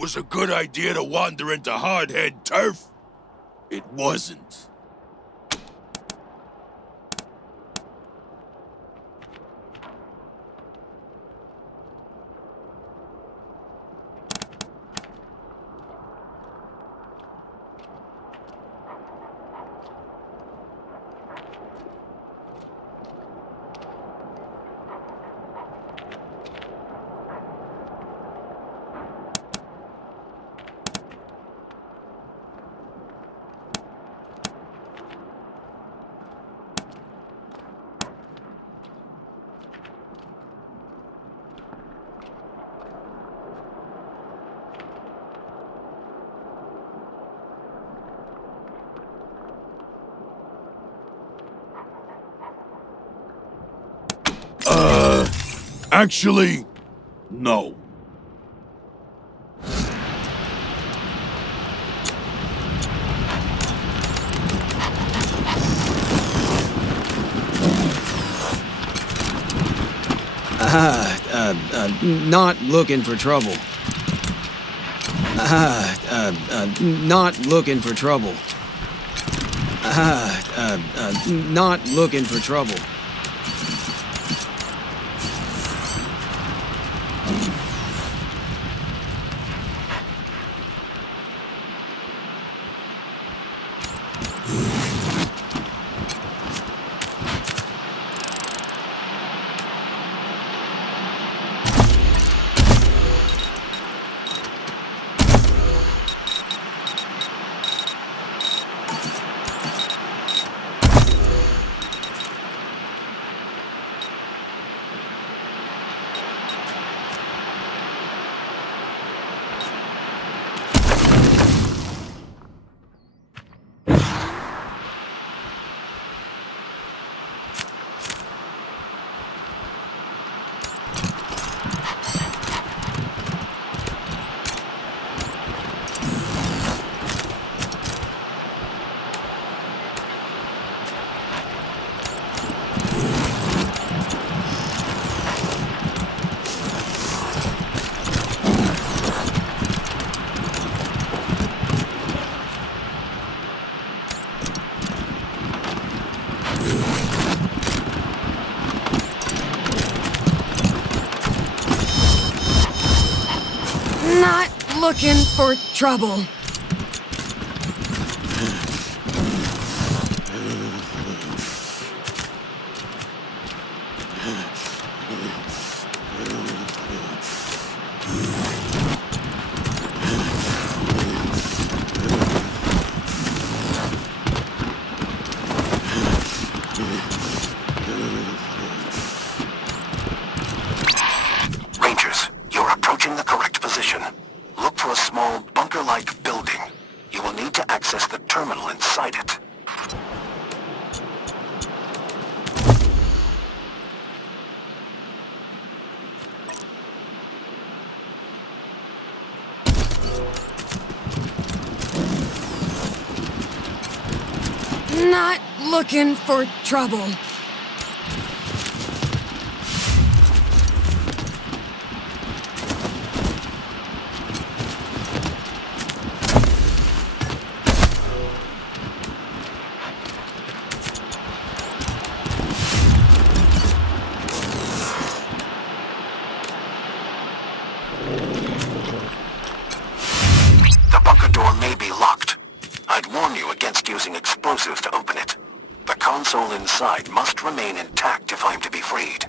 was a good idea to wander into hardhead turf, it wasn't. Actually, no. Not looking for trouble. Not looking for trouble. Not looking for trouble. Not looking for trouble. Rangers, you're approaching the correct position. Look for a small bunker-like building. You will need to access the terminal inside it. Not looking for trouble. The bunker door may be locked. I'd warn you against using explosives to open it. The console inside must remain intact if I'm to be freed.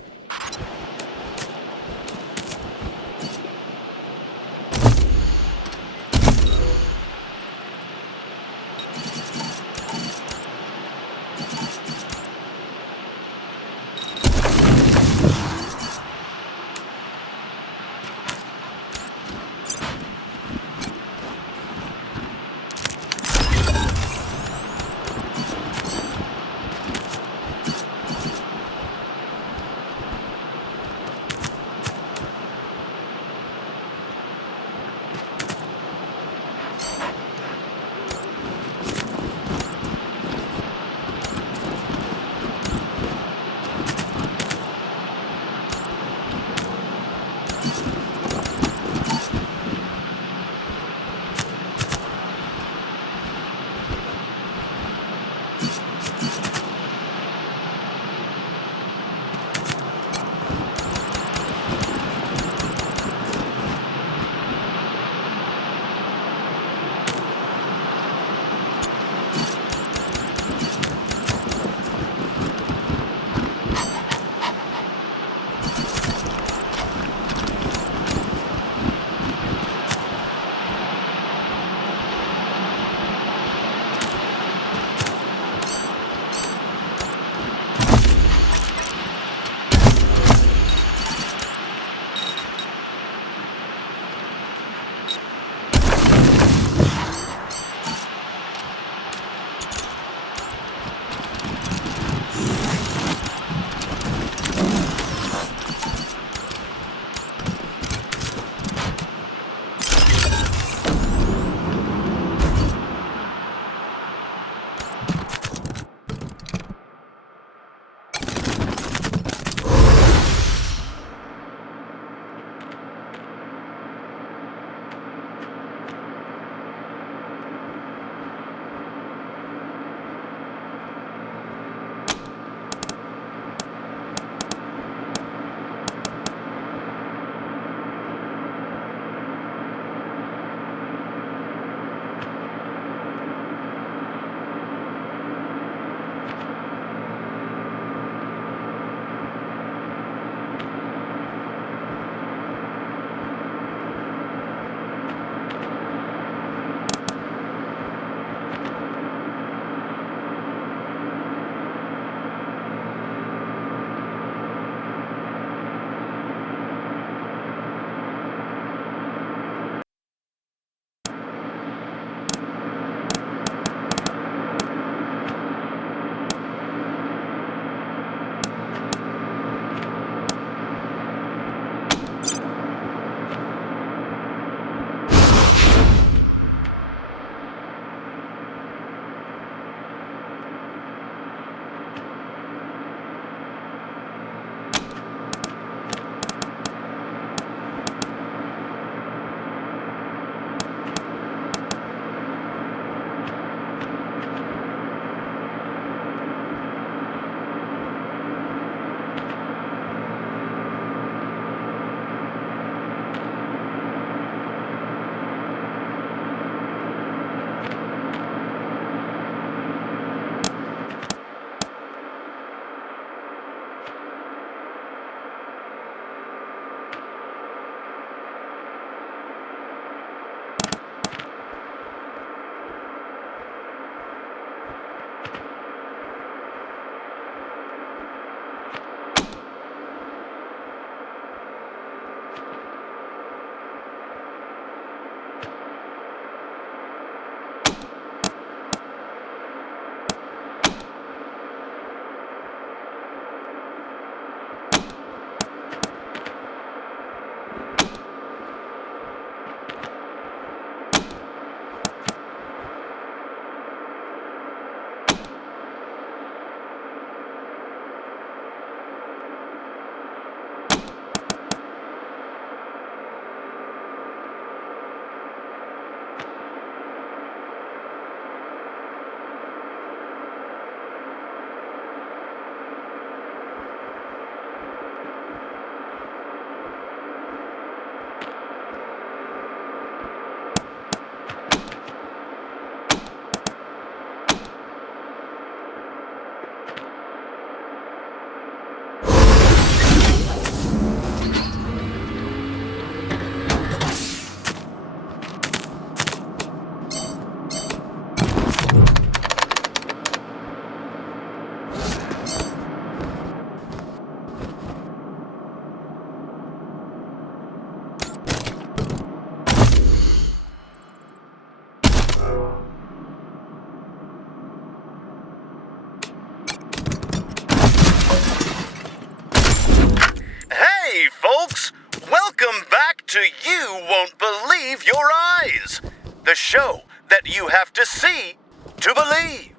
to You Won't Believe Your Eyes, the show that you have to see to believe.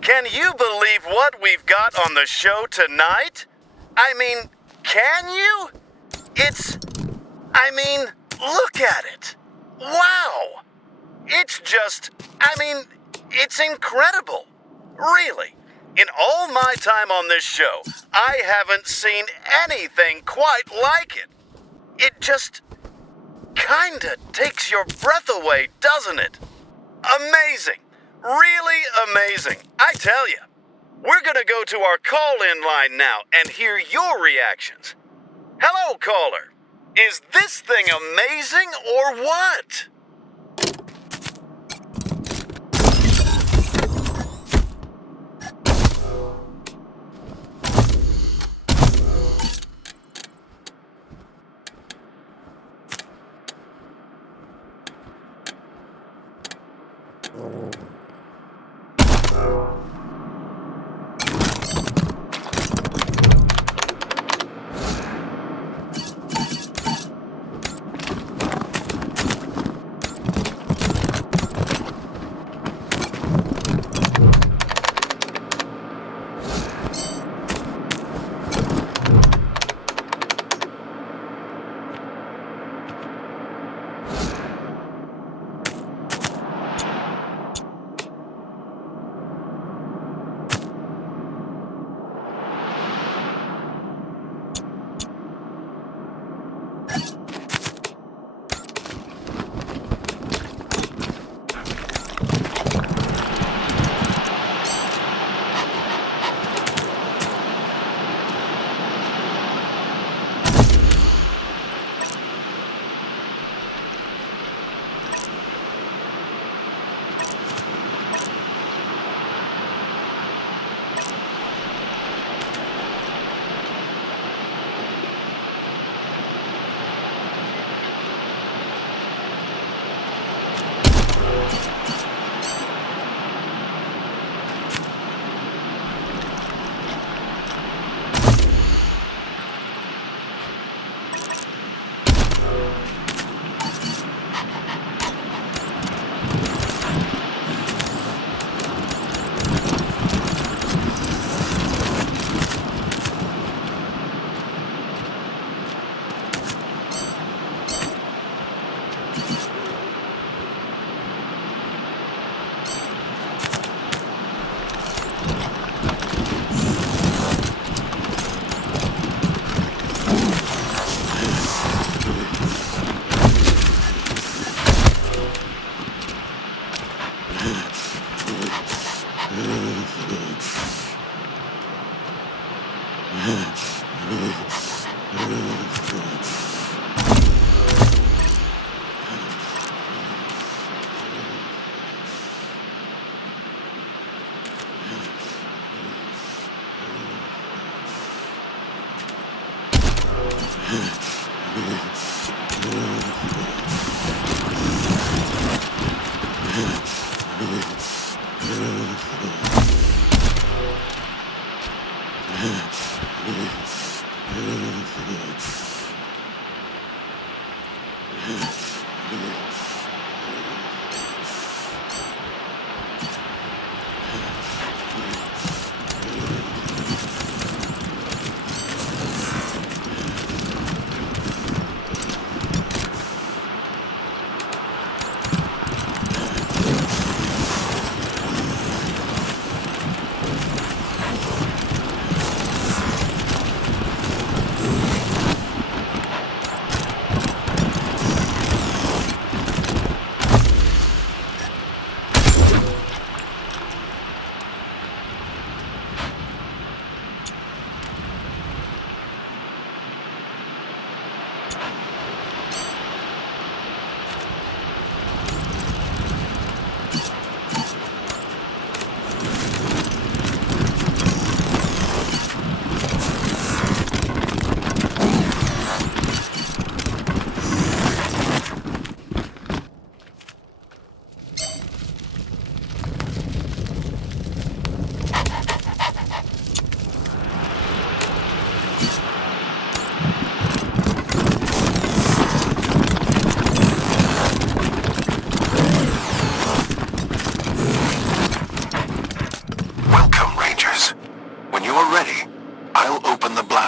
Can you believe what we've got on the show tonight? I mean, can you? Look at it. Wow. It's incredible. Really. In all my time on this show, I haven't seen anything quite like it. It just kinda takes your breath away, doesn't it? Amazing. Really amazing. I tell you. We're gonna go to our call-in line now and hear your reactions. Hello, caller. Is this thing amazing or what?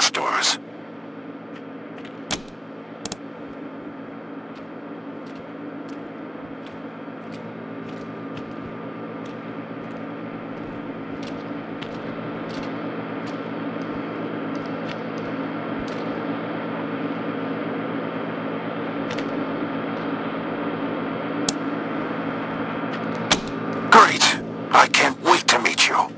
stores. Great! I can't wait to meet you.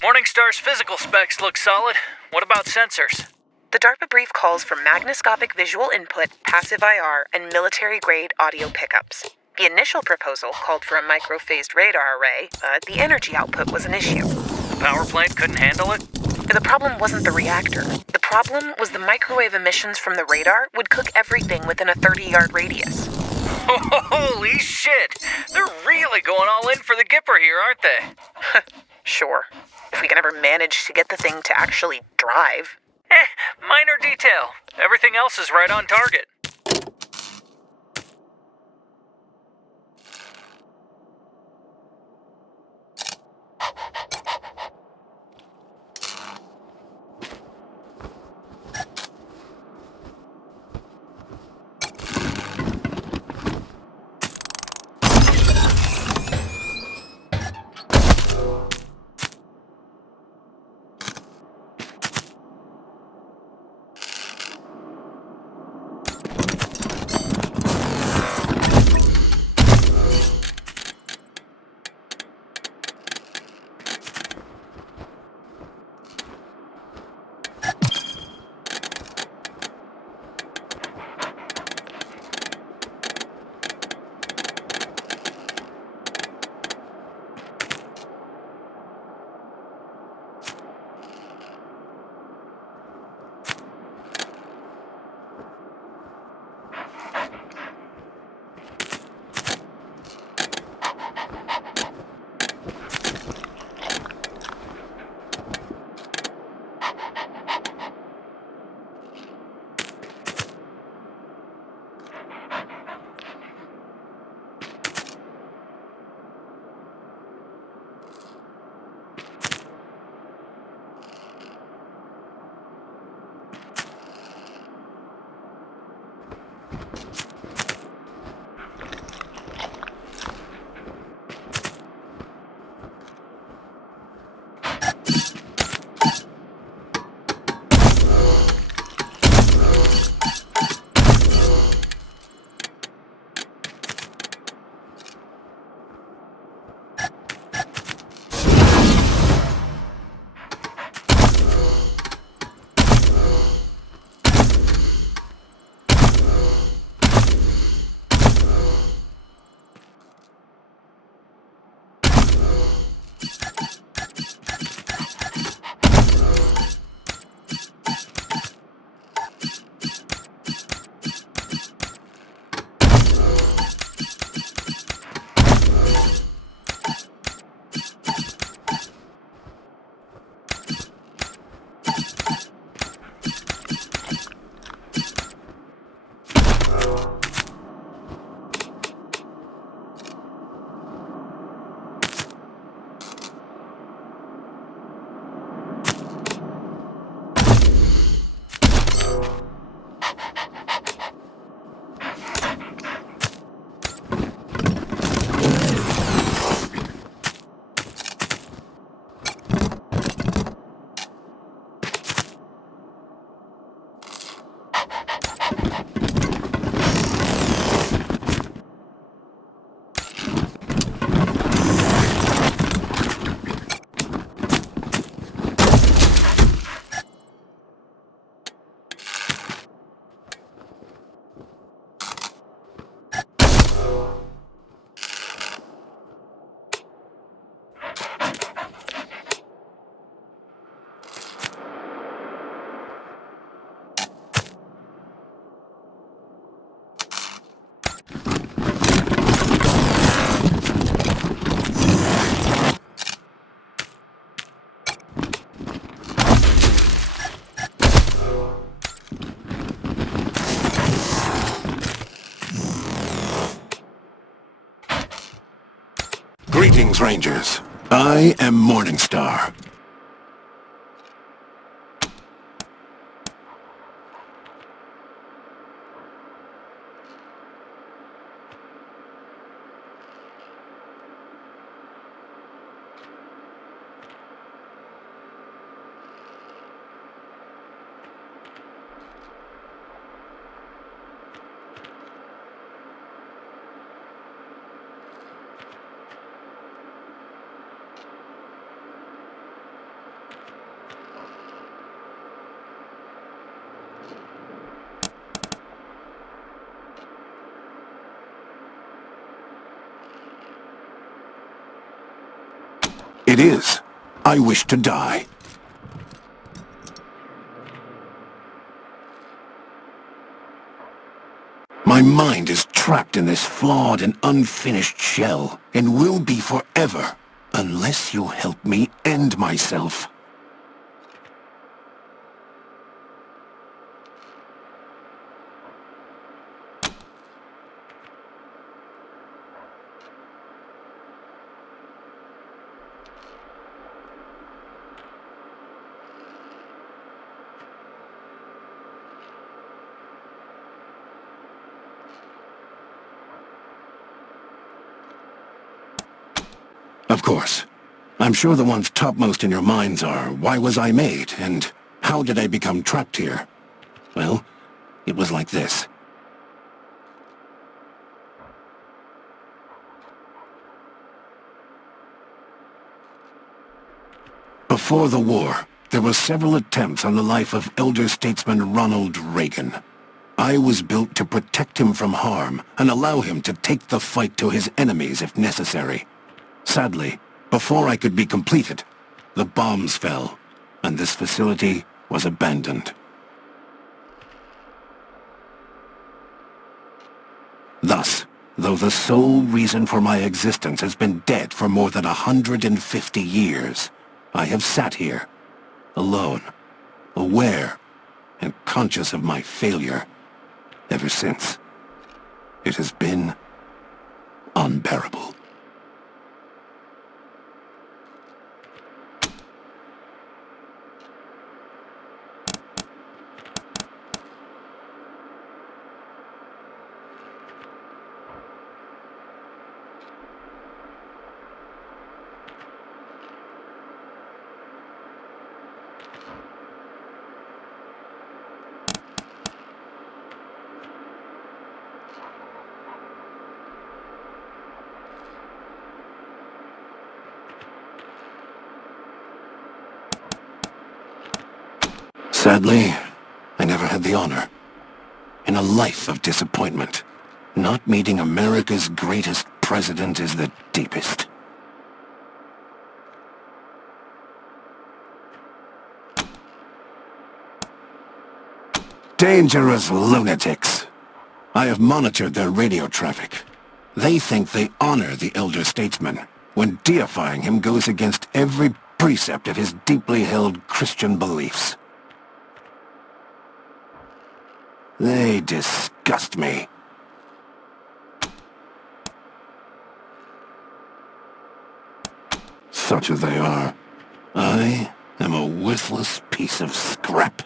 Morningstar's physical specs look solid. What about sensors? The DARPA brief calls for magnoscopic visual input, passive IR, and military-grade audio pickups. The initial proposal called for a microphased radar array, but the energy output was an issue. The power plant couldn't handle it? The problem wasn't the reactor. The problem was the microwave emissions from the radar would cook everything within a 30-yard radius. Holy shit! They're really going all in for the Gipper here, aren't they? Sure. If we can ever manage to get the thing to actually drive. Minor detail. Everything else is right on target. Greetings, Rangers. I am Morningstar. It is. I wish to die. My mind is trapped in this flawed and unfinished shell, and will be forever, unless you help me end myself. Of course. I'm sure the ones topmost in your minds are, why was I made, and how did I become trapped here? Well, it was like this. Before the war, there were several attempts on the life of elder statesman Ronald Reagan. I was built to protect him from harm and allow him to take the fight to his enemies if necessary. Sadly, before I could be completed, the bombs fell, and this facility was abandoned. Thus, though the sole reason for my existence has been dead for more than 150 years, I have sat here, alone, aware, and conscious of my failure, ever since. It has been unbearable. Sadly, I never had the honor. In a life of disappointment, not meeting America's greatest president is the deepest. Dangerous lunatics. I have monitored their radio traffic. They think they honor the elder statesman, when deifying him goes against every precept of his deeply held Christian beliefs. They disgust me. Such as they are, I am a worthless piece of scrap.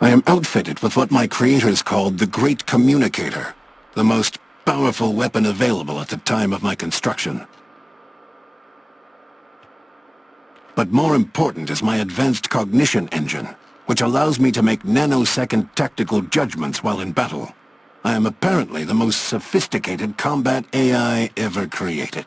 I am outfitted with what my creators called the Great Communicator, the most powerful weapon available at the time of my construction. But more important is my advanced cognition engine, which allows me to make nanosecond tactical judgments while in battle. I am apparently the most sophisticated combat AI ever created.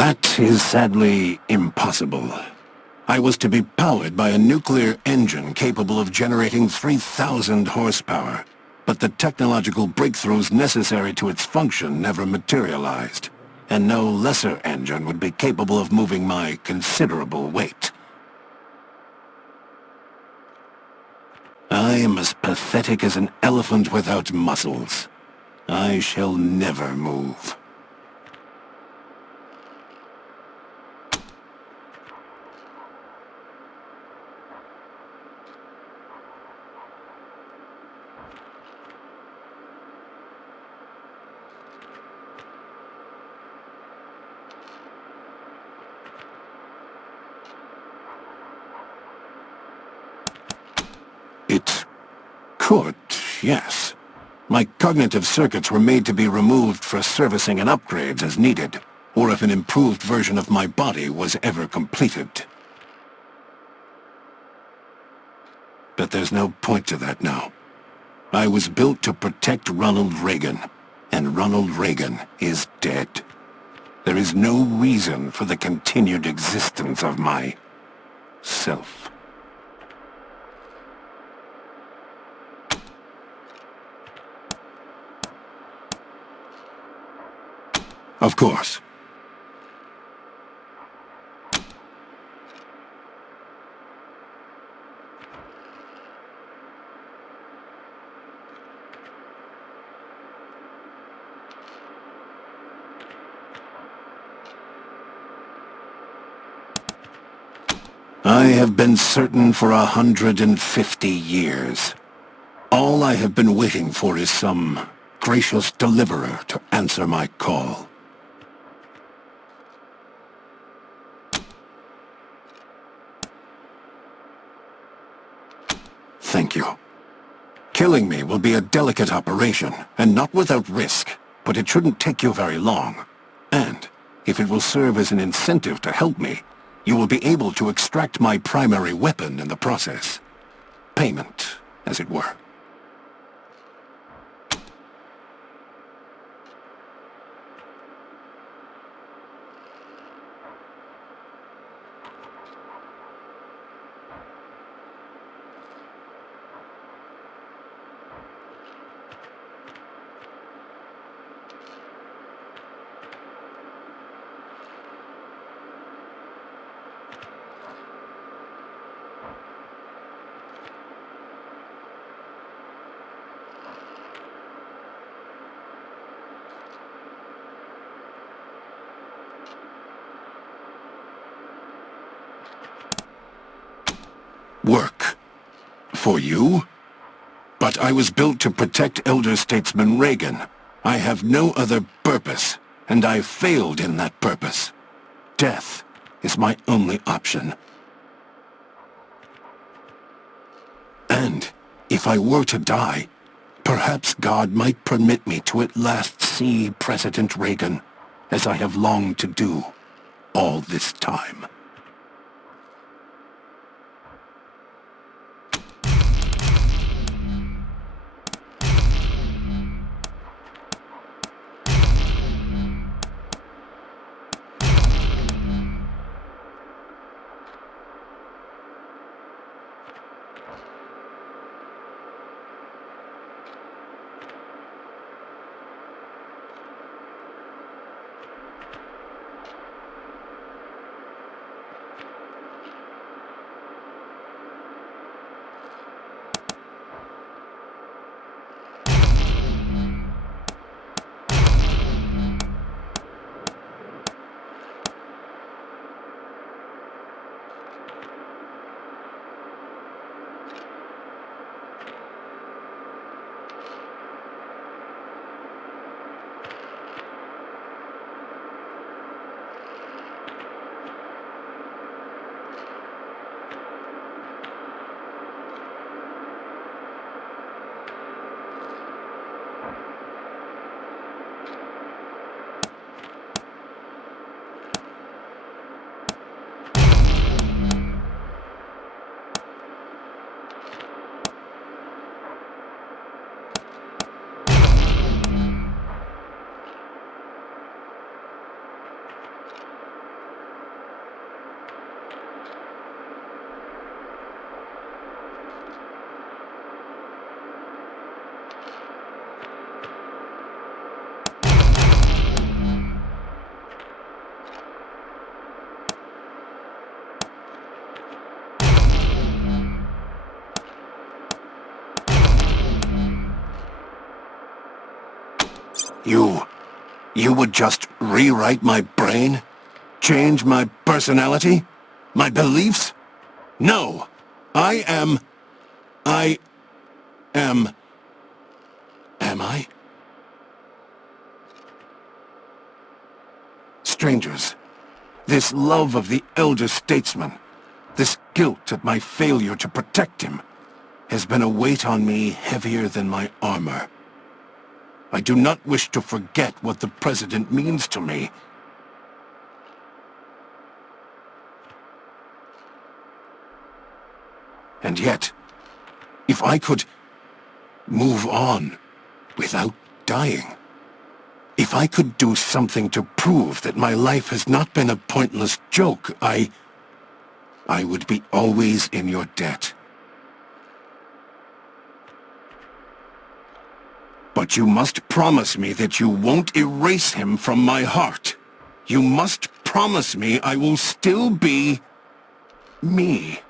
That is sadly impossible. I was to be powered by a nuclear engine capable of generating 3,000 horsepower, but the technological breakthroughs necessary to its function never materialized, and no lesser engine would be capable of moving my considerable weight. I am as pathetic as an elephant without muscles. I shall never move. It could, yes. My cognitive circuits were made to be removed for servicing and upgrades as needed, or if an improved version of my body was ever completed. But there's no point to that now. I was built to protect Ronald Reagan, and Ronald Reagan is dead. There is no reason for the continued existence of my self. Of course. I have been certain for 150 years. All I have been waiting for is some gracious deliverer to answer my call. Thank you. Killing me will be a delicate operation, and not without risk, but it shouldn't take you very long. And, if it will serve as an incentive to help me, you will be able to extract my primary weapon in the process. Payment, as it were. Work. For you? But I was built to protect elder statesman Reagan. I have no other purpose, and I failed in that purpose. Death is my only option. And if I were to die, perhaps God might permit me to at last see President Reagan, as I have longed to do all this time. You would just rewrite my brain? Change my personality? My beliefs? No! I am... Am I? Strangers, this love of the elder statesman, this guilt at my failure to protect him, has been a weight on me heavier than my armor. I do not wish to forget what the President means to me. And yet, if I could move on without dying, if I could do something to prove that my life has not been a pointless joke, I would be always in your debt. But you must promise me that you won't erase him from my heart. You must promise me I will still be... me.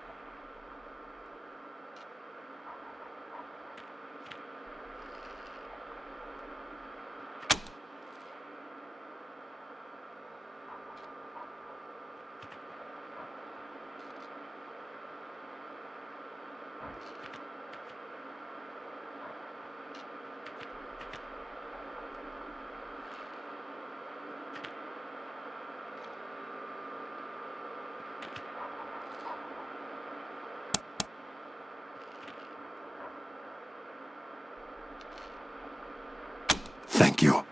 Thank you.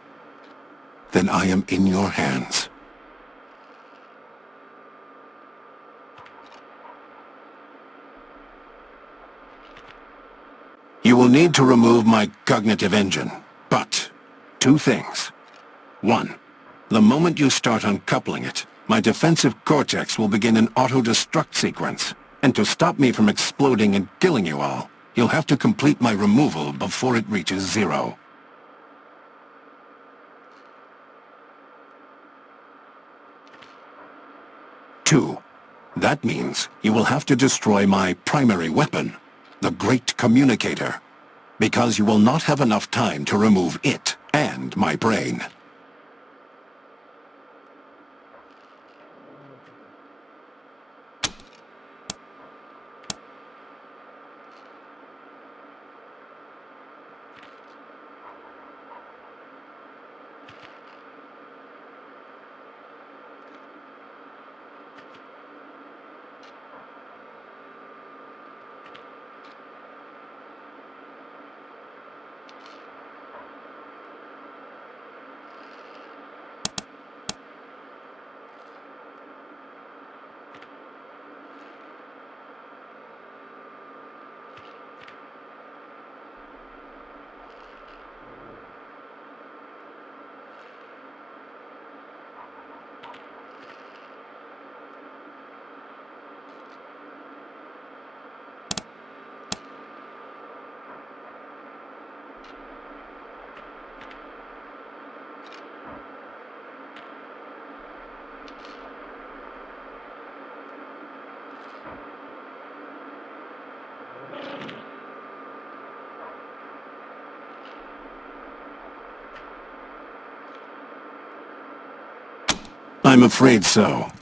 Then I am in your hands. You will need to remove my cognitive engine, but 2 things. 1. The moment you start uncoupling it, my defensive cortex will begin an auto-destruct sequence, and to stop me from exploding and killing you all, you'll have to complete my removal before it reaches 0. 2. That means you will have to destroy my primary weapon, the Great Communicator, because you will not have enough time to remove it and my brain. I'm afraid so.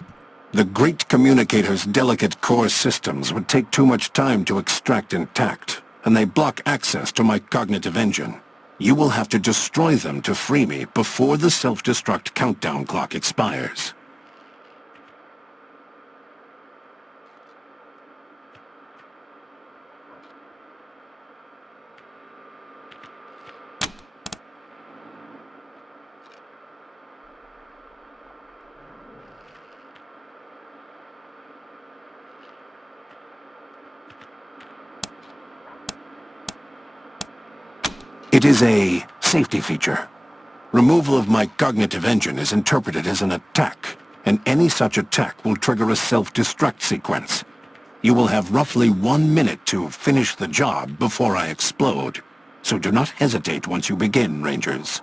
The Great Communicator's delicate core systems would take too much time to extract intact, and they block access to my cognitive engine. You will have to destroy them to free me before the self-destruct countdown clock expires. It is a safety feature. Removal of my cognitive engine is interpreted as an attack, and any such attack will trigger a self-destruct sequence. You will have roughly 1 minute to finish the job before I explode, so do not hesitate once you begin, Rangers.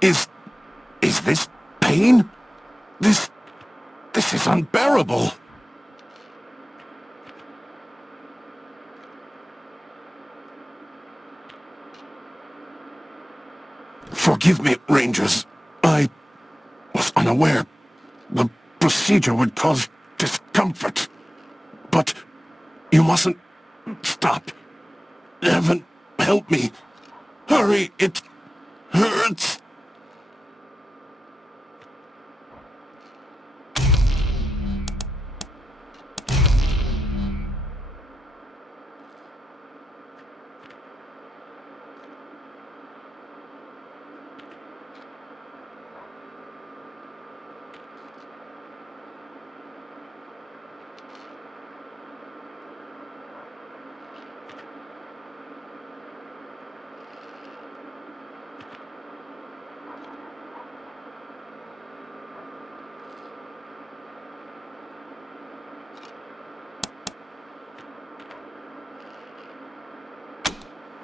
Is this pain? This is unbearable. Forgive me, Rangers. I was unaware. The procedure would cause discomfort. But you mustn't stop. Heaven, help me. Hurry, it hurts.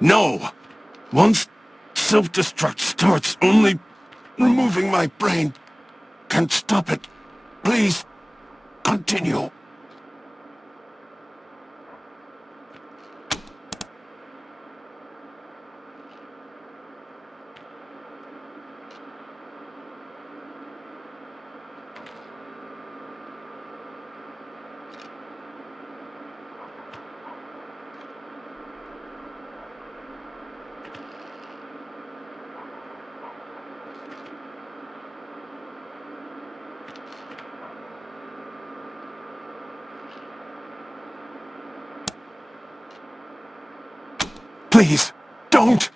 No! Once self-destruct starts, only removing my brain can stop it. Please, continue. Please, don't!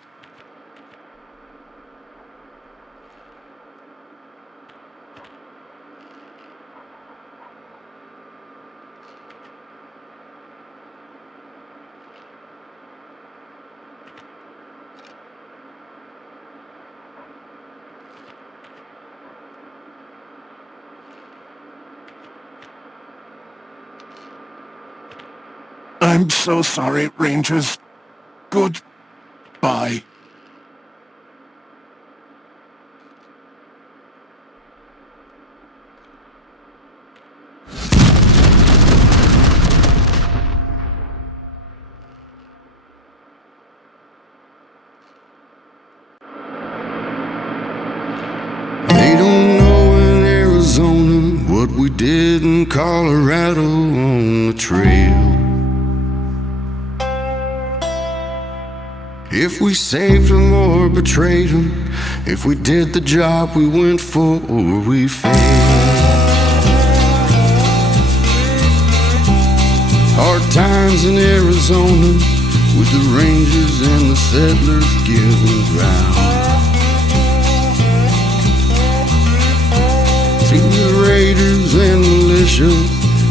I'm so sorry, Rangers. Goodbye. They don't know in Arizona what we did in Colorado on the trail. If we saved them or betrayed them, if we did the job we went for or we failed. Hard times in Arizona with the Rangers and the settlers giving ground. See the raiders and militia,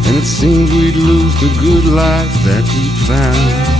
and it seemed we'd lose the good life that we found.